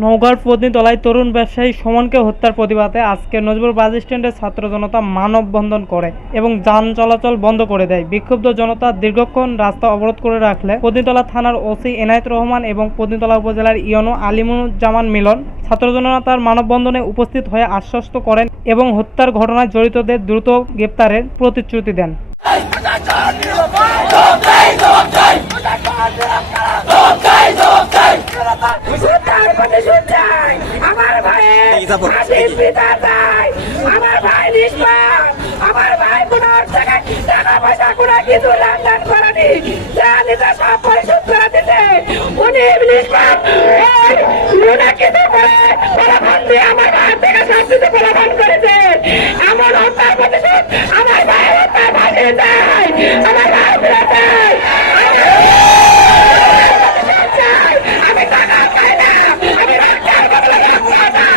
নওগাঁর পত্নীতলায় তরুণ ব্যবসায়ী সুমনকে হত্যার প্রতিবাদে আজকে নজরুল বাস স্ট্যান্ডে ছাত্র জনতা মানববন্ধন করে এবং যান চলাচল বন্ধ করে দেয়। বিক্ষুব্ধ জনতা দীর্ঘক্ষণ রাস্তা অবরোধ করে রাখলে পত্নীতলা থানার ওসি এনায়েত রহমান এবং পত্নীতলা উপজেলার ইউনো আলিমুজ্জামান মিলন ছাত্র জনতার মানববন্ধনে উপস্থিত হয়ে আশ্বস্ত করেন এবং হত্যার ঘটনায় জড়িতদের দ্রুত গ্রেপ্তারের প্রতিশ্রুতি দেন। আমার ভাই কোন টাকা পয়সা কোনো কিছু লেনদেন করেনি, যা দিতে সব পরিশোধ করে দিতে উনি কিছু করে প্রলোভন দিয়ে আমার ভাই থেকে সব কিছু প্রলোভন করেছে। এমন হত্যার প্রতিশোধ আমার ভাইয়ের হত্যা ভাসিয়ে যায়। আমার ভাই ফিরে চাই, আমি টাকা চাই না, আমি রক্ষার বদলে রক্ষা চাই।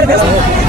Gracias.